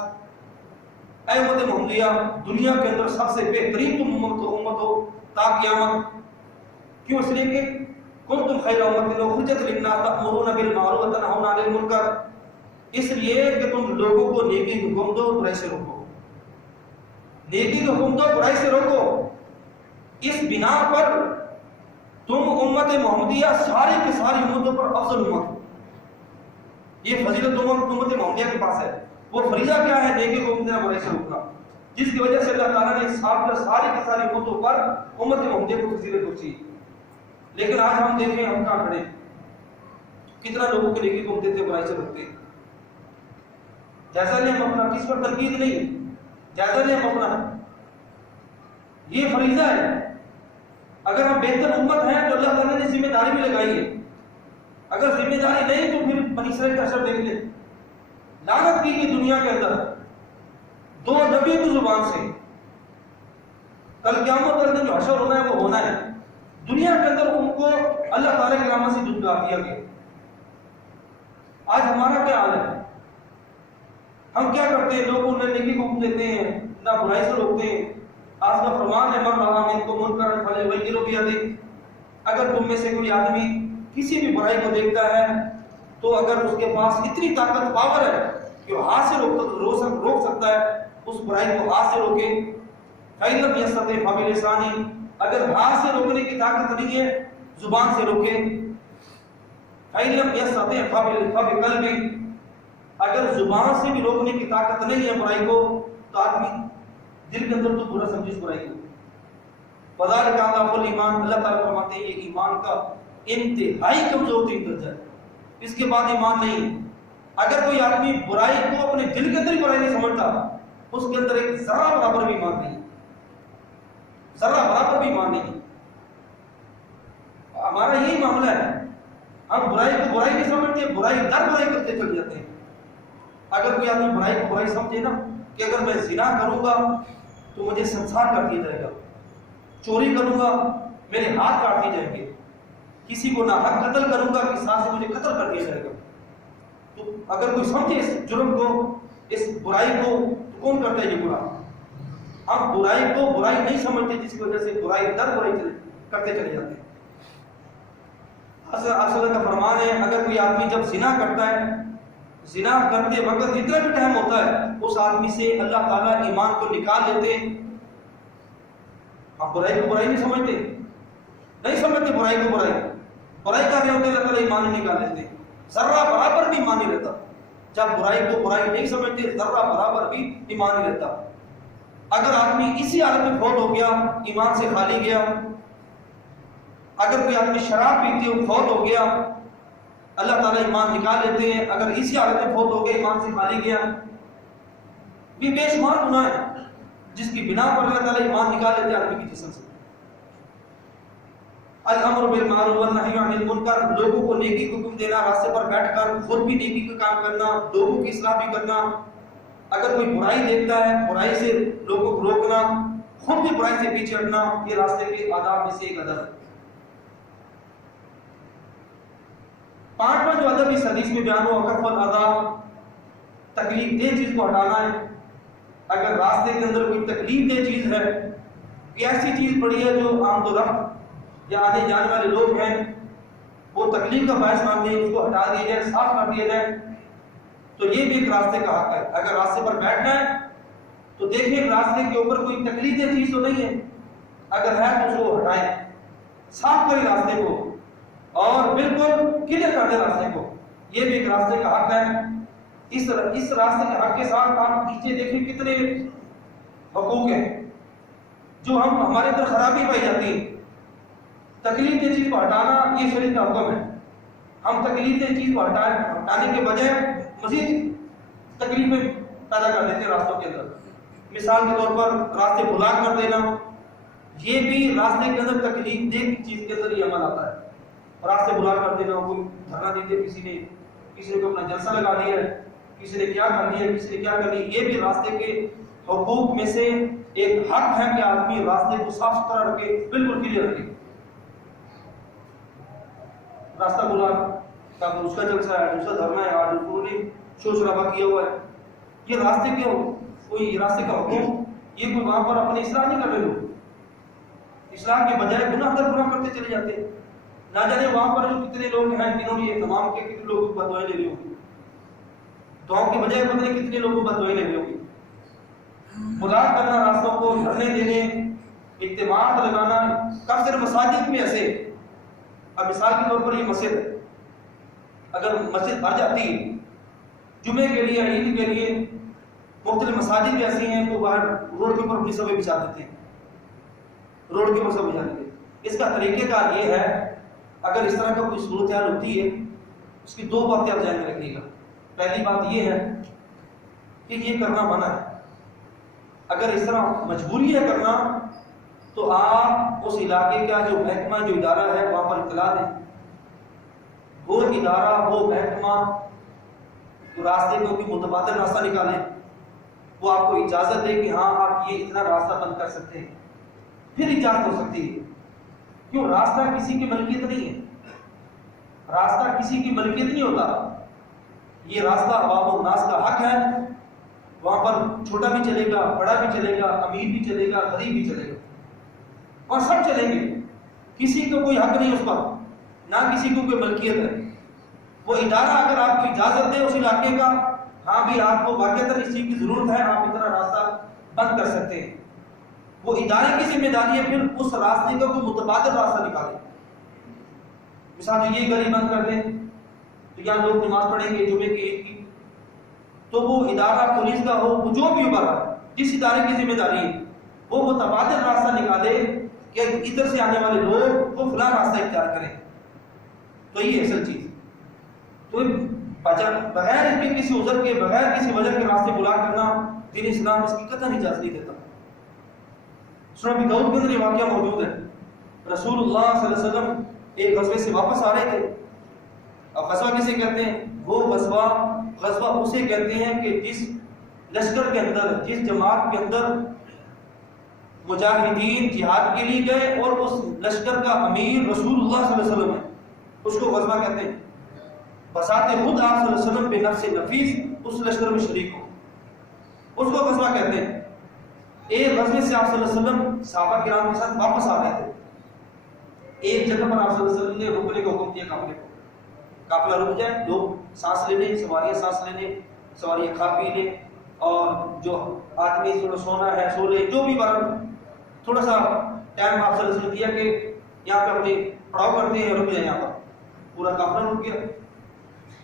اے امت محمدیہ دنیا کے اندر سب سے بہترین تم امت ہو تا قیامت۔ کیوں؟ اس لیے کہ کنتم خیر امۃ اخرجت للناس تأمرون بالمعروف وتنہون عن المنکر، اس لیے کہ تم لوگوں کو نیکی کا حکم دو، برائی سے روکو، نیکی کا حکم دو، برائی سے روکو۔ اس بنا پر تم امت محمدیہ ساری کی ساری امتوں پر افضل امت ہو۔ یہ فضیلت امت محمدیہ کے پاس ہے۔ وہ فریضہ کیا ہے؟ نیکی کو حکم دینا، برائی سے روکنا، جس کی وجہ سے اللہ تعالیٰ نے ساری کی ساری امتوں پر امت محمدیہ کو فضیلت بخشی۔ لیکن آج ہم دیکھیں ہم کہاں کھڑے، کتنا لوگوں کے نیکی کو حکم دیتے، برائی سے روکتے۔ جیسا لیں ہم اپنا، کس پر تنقید نہیں، جیسا لیں ہم اپنا، یہ فریضہ ہے۔ اگر ہم بہتر امت ہیں تو اللہ تعالیٰ نے ذمہ داری بھی لگائی ہے، اگر ذمہ داری نہیں تو پھر بنی اسرائیل کا اثر دیکھ لیں، لعنت کی دنیا کے اندر دو نبی کی زبان سے۔ کل قیامت کے دن جو حشر ہونا ہے وہ ہونا ہے، دنیا کے اندر ان کو اللہ تعالیٰ کی رحمت سے دنیا دیا گیا۔ آج ہمارا کیا حال ہے؟ ہم کیا کرتے ہیں؟ لوگوں نے نیکی کو حکم دیتے ہیں، نہ برائی سے روکتے ہیں۔ آج کا فرمان ہے من رأى منکم منکرا فلیغیرہ بیدہ، اگر تم میں سے کوئی آدمی کسی بھی برائی کو دیکھتا ہے تو اگر اس کے پاس اتنی طاقت پاور ہے کہ وہ ہاتھ سے روک سکتا ہے، اس برائی کو ہاتھ سے روکے۔ فإن لم يستطع فبلسانہ، اگر ہاتھ سے روکنے کی طاقت نہیں ہے زبان سے روکے۔ فإن لم يستطع فبقلبہ، اگر زبان سے بھی روکنے کی طاقت نہیں ہے برائی کو تو آدمی دل کے اندر تو برا سمجھے اس برائی کو۔ فذلک اضعف الایمان، اللہ تعالیٰ فرماتے ہیں یہ ایمان کا انتہائی کمزور ترین درجہ ہے، اس کے بعد ایمان نہیں ہے۔ اگر کوئی آدمی برائی کو اپنے دل کے اندر ہی برائی نہیں سمجھتا، اس کے اندر ایک ذرہ برابر بھی ایمان نہیں، ذرہ برابر بھی ایمان نہیں۔ ہم برائی کو برائی نہیں سمجھتے، برائی در برائی کرتے چل جاتے ہیں۔ اگر کوئی آدمی برائی کو برائی سمجھے نا کہ اگر میں زنا کروں گا تو مجھے سنسار کر دیا جائے گا، چوری کروں گا میرے ہاتھ کاٹ دیے جائیں گے، کسی کو ناحق قتل کروں گا قصاص سے مجھے قتل کر دیا جائے گا، تو اگر کوئی سمجھے اس جرم کو، اس برائی کو، تو کون کرتا ہے یہ برا؟ ہم برائی کو برائی نہیں سمجھتے، جس کی وجہ سے برائی در برائی کرتے چلے جاتے ہیں۔ اصل کا فرمان ہے اگر کوئی آدمی جب زنا کرتا ہے، زنا کرتے وقت جتنا بھی ٹائم ہوتا ہے اس آدمی سے اللہ تعالیٰ ایمان کو نکال لیتے ہیں۔ ہم برائی کو برائی نہیں سمجھتے، نہیں سمجھتے برائی کو برائی کر رہے ہوتے، اللہ تعالیٰ ایمان ہی نکال لیتے ہیں۔ ذرہ برابر بھی ایمان نہیں رہتا، جب برائی کو برائی نہیں سمجھتے ذرہ برابر بھی ایمان نہیں رہتا۔ اگر آدمی اسی حالت میں فوت ہو گیا، ایمان سے خالی گیا، اگر کوئی آدمی شراب پیتے ہوئے فوت ہو گیا، اللہ تعالیٰ ایمان نکال لیتے ہیں۔ اگر اسی حالت میں فوت ہو گیا، ایمان سے خالی گیا، بھی بے شمار گناہ ہے جس کی بنا پر اللہ تعالیٰ ایمان نکال لیتے ہیں آدمی کی جسم سے۔ الامر بالمعروف والنہی عن المنکر، لوگوں کو نیکی کا حکم دینا، راستے پر بیٹھ کر خود بھی نیکی کا کام کرنا، لوگوں کی اصلاح بھی کرنا۔ اگر کوئی برائی دیکھتا ہے، برائی سے لوگوں کو روکنا، خود بھی برائی سے پیچھے ہٹنا، یہ راستے کے آداب میں سے ایک ادب ہے۔ پانچواں جو ادب اس حدیث میں بیان ہوا، کف الاذی، تکلیف دہ چیز کو ہٹانا ہے۔ اگر راستے کے اندر کوئی تکلیف دہ چیز ہے، کوئی ایسی چیز پڑی ہے جو عام و رفت یا آنے جانے والے لوگ ہیں وہ تکلیف کا باعث مانتے ہیں، اس کو ہٹا دیا جائے، صاف کر دیا جائے، تو یہ بھی ایک راستے کا حق ہے۔ اگر راستے پر بیٹھنا ہے تو دیکھیں راستے کے اوپر کوئی تکلیف دہ چیز تو نہیں ہے، اگر ہے تو اس کو ہٹائیں، صاف کریں راستے کو اور بالکل کلیئر کر دیں راستے کو، یہ بھی ایک راستے کا حق ہے۔ اس راستے کے حق کے ساتھ آپ نیچے دیکھیں کتنے حقوق ہیں جو ہمارے اندر خرابی پائی جاتی ہے۔ تکلیف دہ چیز کو ہٹانا یہ شریعت کا حکم ہے۔ ہم تکلیف دہ چیز کو ہٹانے کے بجائے مزید تکلیفیں پیدا کر دیتے ہیں راستوں کے اندر۔ مثال کے طور پر راستے بلاک کر دینا، یہ بھی راستے کے اندر تکلیف دہ چیز کے اندر یہ عمل آتا ہے۔ راستے بلاک کر دینا، کوئی دھرنا دیتے کسی نے کوئی اپنا جلسہ لگا دیا ہے، کسی نے کیا کر لیا، کسی نے کیا کر لی، یہ بھی راستے کے حقوق میں سے ایک حق ہے کہ آدمی راستے کو صاف ستھرا رکھے، بالکل کلیئر رکھے۔ راستہ بلاک کا اس کا جلسہ ہے، دوسرا دھرنا ہے، آج انہوں نے شور شرابہ کیا ہوا ہے، یہ راستے کے کوئی راستے کا حکم، یہ کوئی وہاں پر اپنی اصلاح نہیں کر رہے لوگ، اصلاح کے بجائے گناہ در گناہ کرتے چلے جاتے ہیں۔ نہ جانے وہاں پر جو کتنے لوگ ہیں جنہوں نے یہ تمام کے کتنے لوگوں کو بدوائیں لے لی ہوگی، دعاؤں کے بجائے پتہ نہیں کتنے لوگوں کو بدوائیں لے لی ہوگی۔ بلاک کرنا راستوں کو، دھرنے دینے، اجتماعات لگانا، کم سے کم مساجد میں ایسے۔ اب مثال کے طور پر یہ مسجد ہے، اگر مسجد بھر جاتی ہے جمعے کے لیے، عید کے لیے، مختلف مساجد بھی ایسی ہیں تو باہر روڈ کے اوپر اپنی صفیں بچھا دیتے ہیں، روڈ کے اوپر صف بچھا دیتے ہیں۔ اس کا طریقہ کار یہ ہے، اگر اس طرح کا کوئی صورتحال ہوتی ہے اس کی دو باتیں آپ ذہن میں رکھیے گا۔ پہلی بات یہ ہے کہ یہ کرنا منع ہے، اگر اس طرح مجبوری ہے کرنا تو آپ اس علاقے کا جو محکمہ جو ادارہ ہے وہاں پر اطلاع دیں، وہ ادارہ وہ محکمہ راستے کو بھی متبادل راستہ نکالیں، وہ آپ کو اجازت دے کہ ہاں آپ یہ اتنا راستہ بند کر سکتے ہیں، پھر اجازت ہو سکتی ہے۔ کیوں؟ راستہ کسی کی ملکیت نہیں ہے، راستہ کسی کی ملکیت نہیں ہوتا، یہ راستہ عوام الناس کا حق ہے، وہاں پر چھوٹا بھی چلے گا، بڑا بھی چلے گا، امیر بھی چلے گا، غریب بھی چلے گا، اور سب چلیں گے، کسی کو کوئی حق نہیں اس پر، نہ کسی کو کوئی ملکیت ہے۔ وہ ادارہ اگر آپ کو اجازت دے اس علاقے کا، ہاں بھی آپ کو واقعتاً اس چیز کی ضرورت ہے، آپ اتنا راستہ بند کر سکتے ہیں، وہ ادارے کی ذمہ داری ہے پھر اس راستے کا کوئی متبادل راستہ نکالے۔ مثال یہ گلی بند کر دیں تو یہاں لوگ نماز پڑھیں گے جمعے کی، عید کی، تو وہ ادارہ پولیس کا ہو، جو بھی ہو، جس ادارے کی ذمہ داری ہے وہ متبادل راستہ نکالے کہ ادھر سے آنے والے لوگ وہ فلاں راستہ اختیار کریں۔ تو یہ اصل چیز، تو بغیر اس میں کسی عذر کے، بغیر کسی وجہ کے راستے بلاک کرنا دین اسلام اس کی قطعاً اجازت نہیں دیتا۔ سنن ابی داؤد کے اندر یہ واقعہ موجود ہے، رسول اللہ صلی اللہ علیہ وسلم ایک غزوے سے واپس آ رہے تھے، اب غزوہ کسے کہتے ہیں؟ وہ غزوہ اسے کہتے ہیں کہ جس لشکر کے اندر، جس جماعت کے اندر مجاہدین جہاد کے لیے گئے اور اس لشکر کا امیر رسول اللہ صلی اللہ علیہ وسلم ہے، اس کو غزوہ کہتے ہیں۔ بذات خود آپ صلی اللہ علیہ وسلم بے نفس نفیس اس لشکر میں شریک ہو، اس کو غزوہ کہتے ہیں۔ ایک غزوے سے آپ صلی اللہ علیہ وسلم صحابہ کرام کے ساتھ واپس آ رہے تھے، ایک جگہ پر آپ صلی اللہ علیہ وسلم نے رکنے کا حکم دیا قافلے کو، قافلہ رک جائے، لوگ سانس لے لیں، سواریاں سانس لے لیں، سواریاں کھا پی لیں، اور جو آدمی تھوڑا سونا ہے سو لے، جو بھی بارہ تھوڑا سا ٹائم آپ صلی اللہ علیہ وسلم دیا کہ یہاں پہ اپنے پڑاؤ کرتے ہیں، رک جائیں یہاں پر۔ پورا قافلہ رک گیا۔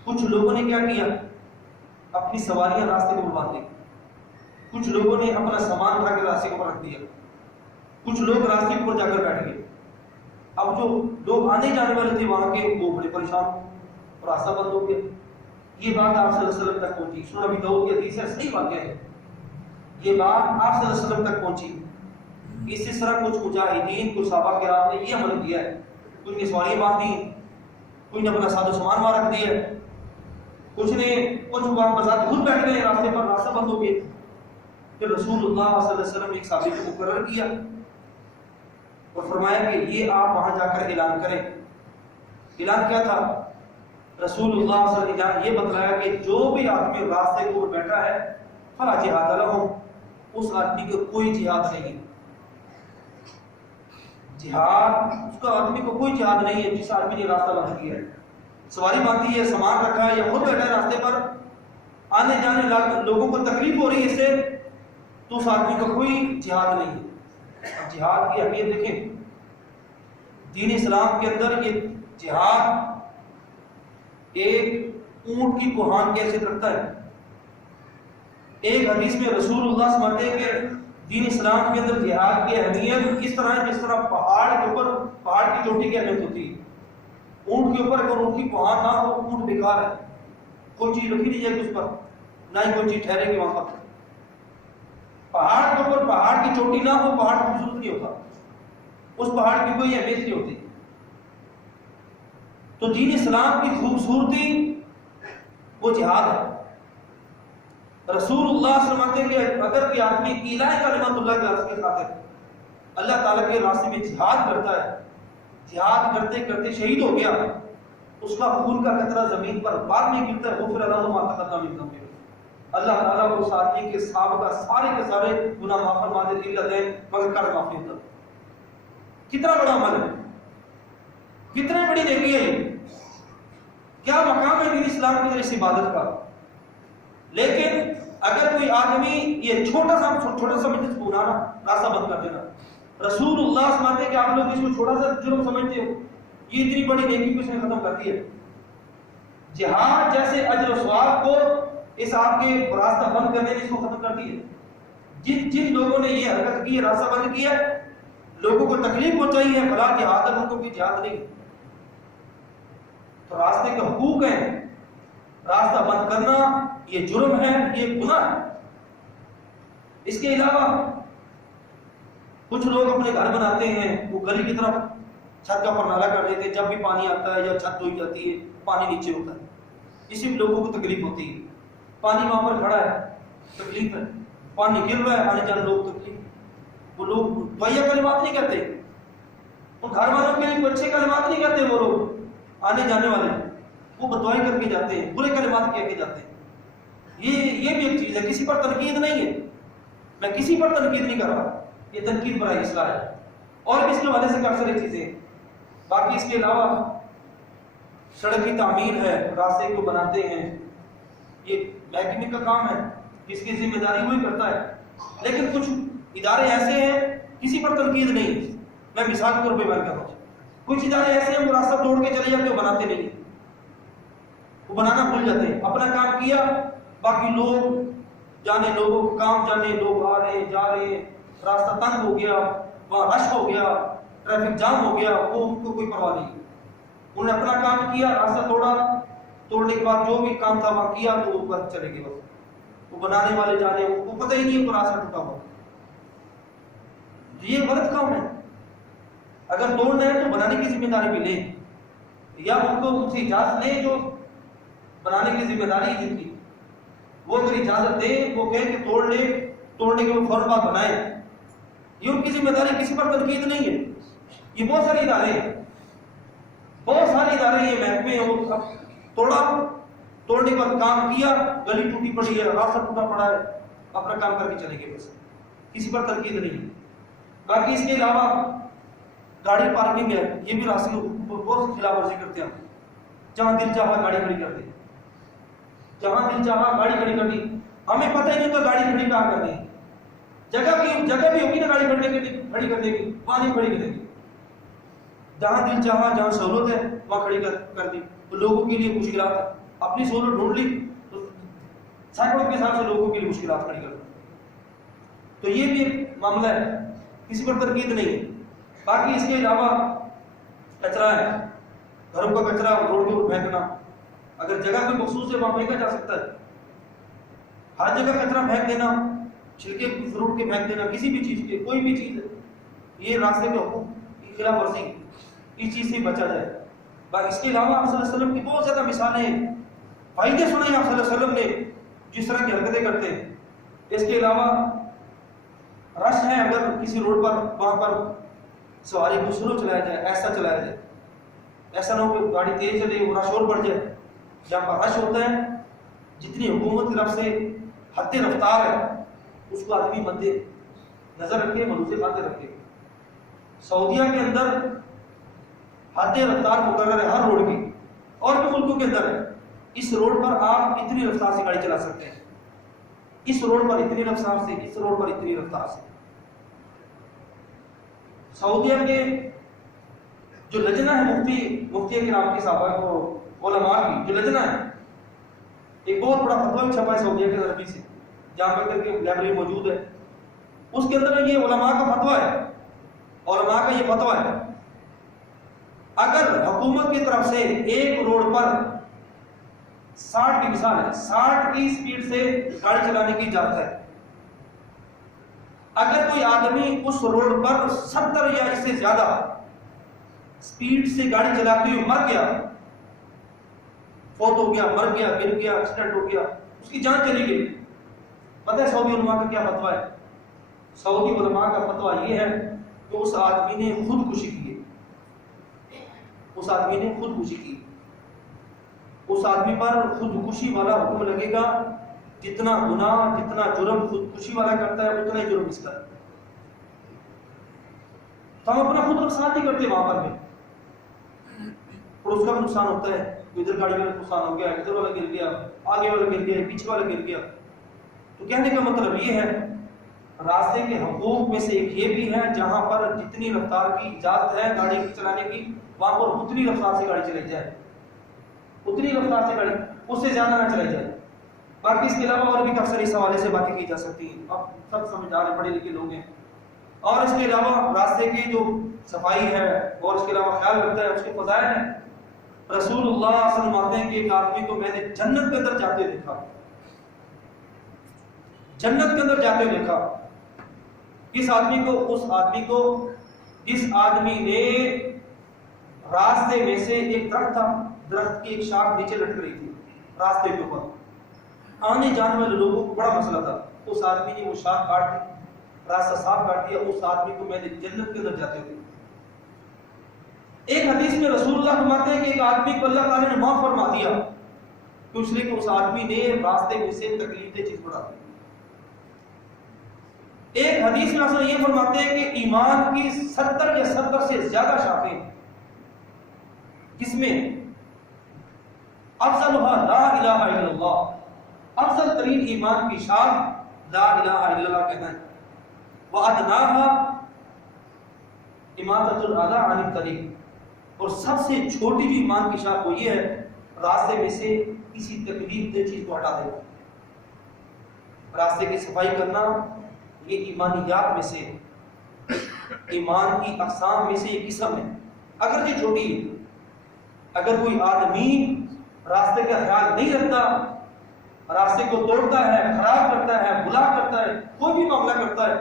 کچھ لوگوں نے کیا کیا؟ اپنی سواریاں راستے کو باندھ دی، کچھ لوگوں نے اپنا سامان اٹھا کے راستے کو رکھ دیا، کچھ لوگ راستے کے اوپر جا کر بیٹھ گئے۔ اب جو لوگ آنے جانے والے تھے وہاں کے، وہ بڑے پریشان، راستہ بند ہو گیا۔ یہ بات آپ صلی اللہ علیہ وسلم تک پہنچی، سنن ابی داؤد کی حدیث ہے، صحیح واقعہ ہے، یہ بات آپ صلی اللہ علیہ وسلم تک پہنچی۔ اسی طرح کچھ مجاہدین، کچھ صحابہ کرام نے یہ عمل کیا ہے، کچھ نے سواریاں باندھی، کچھ نے اپنا ساز و سامان وہاں رکھ دیا، کچھ وہاں بذات خود بیٹھ گئے، راستے پر راستہ بند ہو گیا۔ پھر رسول اللہ صلی اللہ علیہ وسلم نے ایک صحابی کو مقرر کیا اور فرمایا کہ یہ آپ وہاں جا کر اعلان کریں۔ اعلان کیا تھا؟ رسول اللہ صلی اللہ علیہ وسلم یہ بتلایا کہ جو بھی آدمی راستے کے اوپر بیٹھا ہے فلا جہاد لہم، اس آدمی کو کوئی جہاد نہیں ہے۔ جہاد اس کا آدمی کو کوئی جہاد نہیں ہے جس آدمی نے راستہ بند کیا ہے، سواری باندھی ہے، سامان رکھا ہے، یا خود بیٹھا ہے راستے پر، آنے جانے لوگوں کو تکلیف ہو رہی ہے اس سے، تو اس آدمی کا کوئی جہاد نہیں ہے۔ اب جہاد کی اہمیت دیکھیں، دین اسلام کے اندر یہ جہاد ایک اونٹ کی کوہان کی حیثیت رکھتا ہے۔ ایک حدیث میں رسول اللہ فرماتے ہیں کہ دین اسلام کے اندر جہاد کی اہمیت اس طرح ہے جس طرح پہاڑ کے اوپر پہاڑ کی چوٹی کی اہمیت ہوتی ہے۔ اونٹ کے اوپر اگر اونٹ کی کوہان نہ ہو، اونٹ بیکار ہے، کوئی چیز رکھی نہیں جائے گی اس پر، نہ ہی کوئی چیز ٹھہرے گی وہاں پر۔ پہاڑ کے اوپر پہاڑ کی چوٹی نہ ہو، پہاڑ خوبصورت نہیں ہوتا، اس پہاڑ کی کوئی اہمیت نہیں ہوتی۔ تو دین اسلام کی خوبصورتی وہ جہاد ہے۔ رسول اللہ فرماتے ہیں کہ اگر کوئی آدمی اعلاء کلمت اللہ کے عرض کی خاطر اللہ تعالیٰ کے راستے میں جہاد کرتا ہے، جہاد کرتے کرتے شہید ہو گیا، اس کا خون کا قطرہ زمین پر بعد میں گرتا ہے، غفر له ما تقدم من ذنبه، اللہ تعالیٰ کو اس آدمی کے سابقہ سارے کے سارے گناہ معاف فرما دیتے الا دین، مگر قرض معاف نہیں ہوتا۔ کتنا بڑا عمل ہے، کتنی بڑی نیکی ہے، کیا مقام ہے دین اسلام کی طرف عبادت کا۔ لیکن اگر کوئی آدمی یہ چھوٹا سا سمجھتے کو گناہ راستہ بند کر دینا، رسول اللہ فرماتے ہیں کہ آپ لوگ اس کو چھوٹا سا جرم سمجھتے ہو، یہ اتنی بڑی نیکی کو اس نے ختم کر دی ہے۔ جہاد جیسے اجر و ثواب کو اس آپ کے راستہ بند کرنے نے اس کو ختم کر دی ہے۔ جن لوگوں نے یہ حرکت کی ہے، راستہ بند کیا ہے، لوگوں کو تکلیف پہنچائی ہے، فلا جہاد ہے، ان کو بھی جہاد نہیں۔ تو راستے کے حقوق ہیں، راستہ بند کرنا یہ جرم ہے، یہ گناہ ہے۔ اس کے علاوہ کچھ لوگ اپنے گھر بناتے ہیں، وہ گلی کی طرف چھت کا اوپر نالا کر دیتے ہیں، جب بھی پانی آتا ہے یا چھت دھوئی جاتی ہے پانی نیچے ہوتا ہے، اسی میں لوگوں کو تکلیف ہوتی ہے۔ پانی وہاں پر کھڑا ہے، تکلیف ہے، پانی گر رہا ہے، آنے جانے لوگ تکلیف، وہ لوگ دعائیہ کلمات نہیں کرتے، ان گھر والوں کے لیے اچھے کلمات نہیں کرتے، وہ لوگ آنے جانے والے وہ بدعائی کر کے جاتے ہیں، برے کلمات کہہ کے جاتے ہیں۔ یہ بھی ایک چیز ہے، کسی پر تنقید نہیں ہے، میں کسی پر تنقید نہیں کر رہا، یہ تنقید برائے اصلاح ہے، اور اس کے حوالے سے کافی ساری چیزیں ہیں۔ باقی اس کے علاوہ سڑک کی تعمیر ہے، راستے کو بناتے ہیں، یہ محکمے کا کام ہے، جس کی ذمہ داری وہی کرتا ہے۔ لیکن کچھ ادارے ایسے ہیں کسی پر تنقید نہیں ہے، میں مثال کے طور پہ بیان کر رہا ہوں، کچھ ادارے ایسے ہیں وہ راستہ توڑ کے چلے جاتے ہیں، وہ بناتے نہیں، وہ بنانا بھول جاتے ہیں، اپنا کام کیا، باقی لوگ جانے، لوگوں کو کام جانے، لوگ آ رہے ہیں جا رہے ہیں، راستہ تنگ ہو گیا، وہاں رش ہو گیا، ٹریفک جام ہو گیا، وہ ان کو کوئی پرواہ نہیں، انہوں نے اپنا کام کیا، راستہ توڑا، توڑنے کے بعد جو بھی کام تھا وہاں کیا تو وہ بس چلے گئے، بس وہ بنانے والے جانے، ان کو پتہ ہی نہیں ہے راستہ ٹوٹا ہوا۔ یہ غلط کام ہے، اگر توڑنا ہے تو بنانے کی ذمہ داری بھی لیں، یا ان کو کچھ اجازت لیں جو بنانے کی ذمہ داری ہے جن کی، وہ اگر اجازت دیں، وہ کہیں کہ توڑنے کے وہ فوراً بعد بنائیں، یہ ان کی ذمہ داری، کسی پر تنقید نہیں ہے۔ یہ بہت سارے ادارے ہیں، بہت سارے ادارے یہ محکمے ہیں، وہ توڑنے کے بعد کام کیا، گلی ٹوٹی پڑی ہے، راستہ ٹوٹا پڑا ہے، اپنا کام کر کے چلے گئے، بس کسی پر تنقید نہیں ہے۔ باقی اس کے علاوہ گاڑی پارکنگ ہے، یہ بھی راستے میں بہت خلاف ورزی کرتے ہیں، جہاں دل چاہا گاڑی کھڑی کر دی، جہاں دل چاہا گاڑی کھڑی کر دی، ہمیں پتہ ہی نہیں تو گاڑی کھڑی کہاں کرنی ہے، جگہ بھی ہوگی نا گاڑی کھڑی کرنے کی، وہاں نہیں کھڑی کرنے کی، جہاں دل چاہا، جہاں سہولت ہے وہاں کھڑی کر دی، تو لوگوں کے لیے مشکلات ہے، اپنی سہولت ڈھونڈ لی تو سینکڑوں کے حساب سے لوگوں کے لیے مشکلات کھڑی کر دی، تو یہ بھی ایک معاملہ ہے، کسی پر تنقید نہیں ہے۔ باقی اس کے علاوہ کچرا ہے، گھروں کا کچرا روڈ کے اوپر پھینکنا، اگر جگہ کوئی مخصوص ہے وہاں پھینکا جا سکتا ہے، ہر جگہ کچرا پھینک دینا، چھلکے فروٹ کے پھینک دینا، کسی بھی چیز کے، کوئی بھی چیز ہے، یہ راستے کے حقوق کی خلاف ورزی، اس چیز سے بچا جائے۔ باقی اس کے علاوہ آپ صلی اللہ علیہ وسلم کی بہت زیادہ مثالیں ہیں، فائدے سنے آپ صلی اللہ علیہ وسلم نے جس طرح کی حرکتیں کرتے ہیں۔ اس کے علاوہ رش ہے، اگر کسی روڈ پر وہاں پر سواری کو سلو چلایا جائے، ایسا چلایا جائے، ایسا نہ ہو کہ گاڑی تیز چلے وہ رش اور بڑھ جائے، جہاں پر رش ہوتا ہے جتنی حکومت کی طرف سے حد رفتار ہے اس کو آدمی مد نظر رکھے، ملوث خاطر رکھے۔ سعودیہ کے اندر حد رفتار مقرر ہے ہر روڈ کی، اور بھی ملکوں کے اندر ہے، اس روڈ پر آپ اتنی رفتار سے گاڑی چلا سکتے ہیں، اس روڈ پر اتنی رفتار سے، اس روڈ پر اتنی رفتار سے۔ سعودیہ کے جو لجنہ ہے مفتی کرام کی صاحبہ کو علماء کی جو لجنہ ہے، ایک بہت بڑا فتویٰ چھپا ہے سعودیہ کے عربی سے، جہاں پر کہ لائبریری موجود ہے، اس کے اندر یہ علماء کا فتویٰ ہے، علماء کا یہ فتویٰ ہے، اگر حکومت کی طرف سے ایک روڈ پر 60 کی مثال ہے، 60 کی سپیڈ سے گاڑی چلانے کی اجازت ہے، اگر کوئی آدمی اس روڈ پر 70 یا اس سے زیادہ سپیڈ سے گاڑی چلاتے ہوئے مر گیا، فوت ہو گیا، مر گیا، گر گیا، ایکسیڈنٹ ہو گیا، اس کی جان چلی گئی، پتہ ہے سعودی علماء کا کیا فتویٰ ہے؟ سعودی علماء کا فتویٰ یہ ہے کہ اس آدمی نے خودکشی کی ہے، اس آدمی نے خودکشی کی، اس آدمی پر خودکشی والا حکم لگے گا، جتنا گناہ جتنا جرم خودکشی والا کرتا ہے اتنا ہی جرم اس کا ہے۔ تو ہم اپنا خود نقصان نہیں کرتے، وہاں پر میں پڑوس کا بھی نقصان ہوتا ہے، ادھر گاڑی والا نقصان ہو گیا، ادھر والا گر گیا، آگے والا گر گیا، پیچھے والا گر گیا۔ تو کہنے کا مطلب یہ ہے راستے کے حقوق میں سے ایک یہ بھی ہے جہاں پر جتنی رفتار کی اجازت ہے گاڑی کی چلانے کی وہاں پر اتنی رفتار سے گاڑی چلائی جائے، اتنی رفتار سے گاڑی، اس سے زیادہ نہ چلائی جائے۔ باقی اس کے علاوہ اور بھی اکثر اس حوالے سے باتیں کی جا سکتی ہیں، اب سب سمجھدار ہیں، پڑھے لکھے لوگ ہیں۔ اور اس کے علاوہ راستے کی جو صفائی ہے اور اس کے علاوہ خیال رکھتا ہے، اس کے فضائل ہیں۔ رسول اللہ صلی اللہ علیہ وسلم فرماتے ہیں کہ ایک آدمی کو میں نے جنت کے اندر جاتے دیکھا، جنت کے اندر جاتے دیکھا، کس آدمی کو؟ اس آدمی کو جس آدمی نے راستے میں سے ایک درخت تھا، درخت کی ایک شاخ نیچے لٹک رہی تھی راستے کے اوپر، آنے جانے والے لوگوں کو بڑا مسئلہ تھا، اس آدمی نے وہ شاخ کاٹ دی، راستہ صاف کر دیا، اس آدمی کو میں نے جنت کے اندر جاتے ہوئے۔ ایک حدیث میں رسول اللہ فرماتے ہیں کہ ایک آدمی کو اللہ تعالیٰ نے معاف فرما دیا تو اس لیے کہ اس آدمی نے راستے میں سے تکلیف دہ چیز بڑھا دی۔ ایک حدیث میں رسول یہ فرماتے ہیں کہ ایمان کی 70 یا 70 سے زیادہ شاخیں، کس میں؟ افضلها لا الہ الا اللہ، افضل ترین ایمان کی شاخ لا الہ الا اللہ کہنا ہے، وَأَدْنَاهَا إِمَاطَةُ الْأَذَىٰ عَنِ الطَّرِيقِ، اور سب سے چھوٹی جو ایمان کی شاخ وہ یہ ہے راستے میں سے کسی تکلیف دہ چیز کو ہٹا دینا۔ راستے کی صفائی کرنا یہ ایمانیات میں سے، ایمان کی اقسام میں سے ایک قسم ہے، اگر یہ چھوٹی ہے۔ اگر کوئی آدمی راستے کا خیال نہیں رکھتا، راستے کو توڑتا ہے، خراب کرتا ہے، بلا کرتا ہے، کوئی بھی معاملہ کرتا ہے،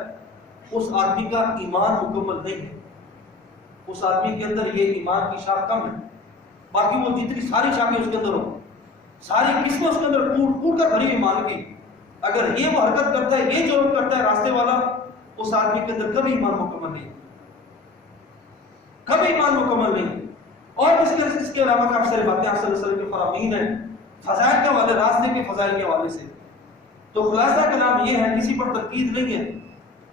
اس آدمی کا ایمان مکمل نہیں ہے، اس آدمی کے اندر یہ ایمان کی شاخ کم ہے۔ باقی وہ جتنی ساری شاخیں اس کے اندر ہوں، ساری قسمیں اس کے اندر ٹوٹ کر بھری ایمان کی، اگر یہ وہ حرکت کرتا ہے، یہ جرم کرتا ہے راستے والا، اس آدمی کے اندر کبھی ایمان مکمل نہیں، کبھی ایمان مکمل نہیں۔ اور اس کے علاوہ کافی ساری باتیں آپ صلی اللہ علیہ وسلم کے فرامین ہیں فضائل کے حوالے، راستے کے فضائل کے حوالے سے۔ تو خلاصہ کلام یہ ہے، کسی پر تنقید نہیں ہے،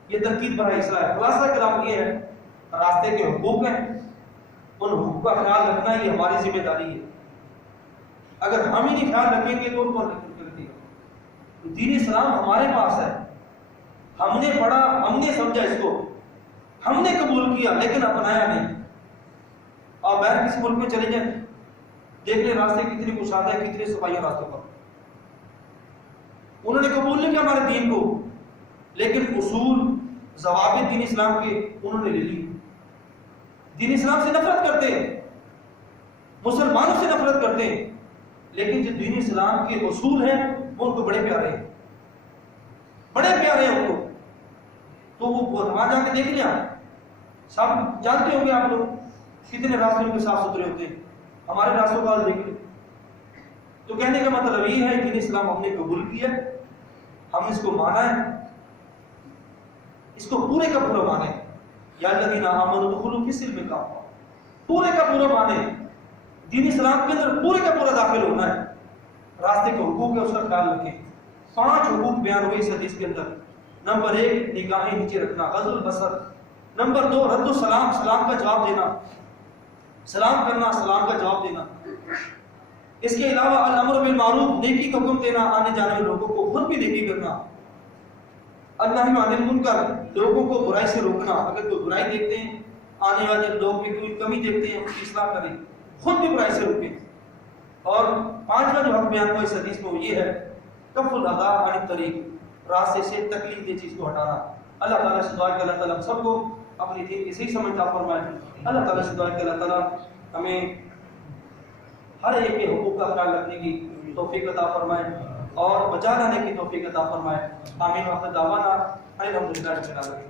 یہ تنقید برا حصہ ہے۔ خلاصہ کلام یہ ہے، راستے کے حقوق ہیں، ان حقوق کا خیال رکھنا یہ ہماری ذمہ داری ہے۔ اگر ہم ہی نہیں خیال رکھیں گے تو کون رکھے گا؟ دین اسلام ہمارے پاس ہے، ہم نے پڑھا، ہم نے سمجھا، اس کو ہم نے قبول کیا لیکن اپنایا نہیں۔ اور باہر کسی ملک میں چلے جائیں، دیکھ لیں راستے کتنی کشادہ ہے، کتنی صفائیاں راستوں پر، انہوں نے قبول نہیں کیا ہمارے دین کو، لیکن اصول ضوابط دین اسلام کے انہوں نے لے لی۔ دین اسلام سے نفرت کرتے ہیں، مسلمانوں سے نفرت کرتے ہیں، لیکن جو دین اسلام کے اصول ہیں وہ ان کو بڑے پیارے ہیں، بڑے پیارے ہیں ان کو۔ تو وہ وہاں جا کے دیکھ لیں، آپ سب جانتے ہوں گے، آپ لوگ کتنے راستے ان کے صاف ستھرے ہوتے ہیں، ہمارے راستوں کا دیکھ لیں۔ تو کہنے کا مطلب یہ ہے دین اسلام ہم نے قبول کیا، ہم نے اس کو مانا ہے، اس کو پورے کا پورا مانے۔ یا الذین آمنوا ادخلوا فی السلم کافہ، پورے کا پورا مانے، دین اسلام کے اندر پورے کا پورا داخل ہونا ہے۔ راستے کے حقوق ہے اس کا خیال رکھیں۔ 5 حقوق بیان ہوئے اس حدیث کے اندر۔ نمبر 1 نگاہیں نیچے رکھنا، غض البصر۔ نمبر 2 رد السلام، سلام کا جواب دینا، سلام کرنا، سلام کا جواب دینا۔ اس کے علاوہ الامر بالمعروف، نیکی کا حکم دینا، آنے جانے والے لوگوں کو خود بھی نیکی کرنا۔ النہی عن المنکر، لوگوں کو برائی سے روکنا، اگر کوئی برائی دیکھتے ہیں، آنے والے لوگ بھی کوئی کمی دیکھتے ہیں، اس کی اصلاح کریں، خود بھی برائی سے روکیں۔ اور 5واں جو حق بیان ہوا اس حدیث میں وہ یہ ہے کف الاذی عن الطریق، راستے سے تکلیف دہ چیز کو ہٹانا۔ اللہ تعالیٰ سے دعا ہے کہ اللہ تعالیٰ ہم سب کو اپنی دین کی صحیح سمجھ عطا فرمائے۔ اللہ تعالیٰ سے دعا ہے کہ اللہ تعالیٰ ہمیں ہر ایک کے حقوق کا خیال رکھنے کی توفیق عطا فرمائے اور بجا لانے کی توفیق عطا فرمائے۔ آمین۔ وآخر دعوانا الحمدللہ رب العالمین۔